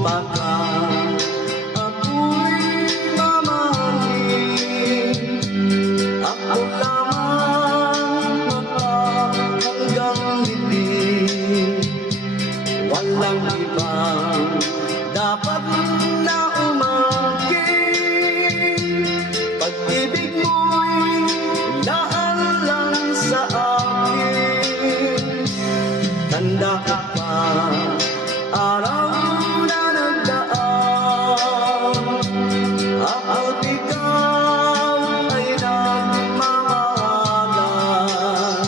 baka ako'y mamahalin. Ako lamang hanggang ngiti, walang ibang dapat na umangkin. Pag-ibig mo'y laan lang sa akin. Tanda ka pa, araw na nagdaan, ako't ikaw ay nagmamahalan.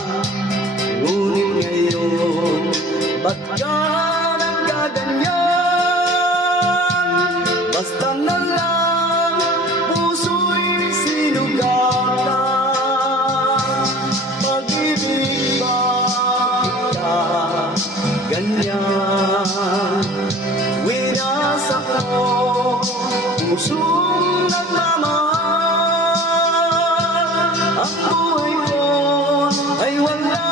Ngunit ngayon, ba't ka nagkaganyan? Basta na lang puso'y sinugatan. Pag-ibig bakit ka ganyan? Winasak mo pusong nagmamahal. Ang buhay ko ay wala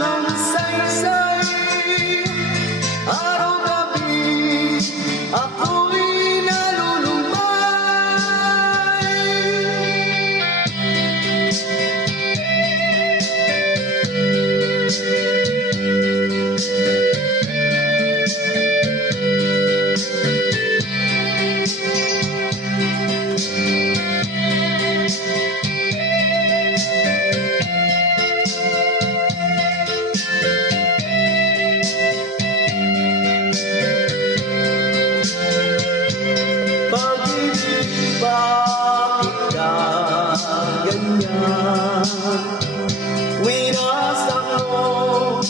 ng saysay. Araw-gabi ako'y nalulumbay. Pag-ibig bakit ka ganyan? Winasak mo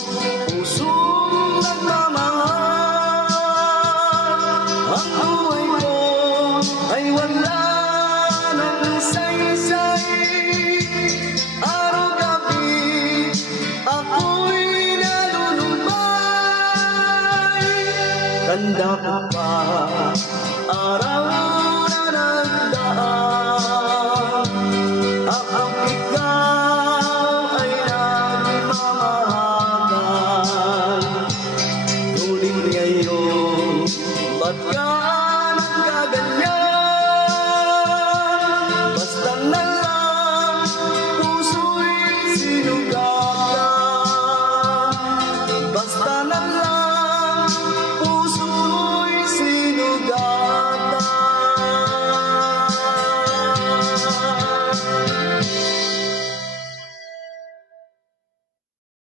pusong nagmamahal. Ang buhay ko ay wala ng saysay. Araw-gabi ako'y nalulumbay. Tanda ko pa, araw na nagdaan, ako't ikaw ay nagmamahalan. Ngunit ngayon, ba't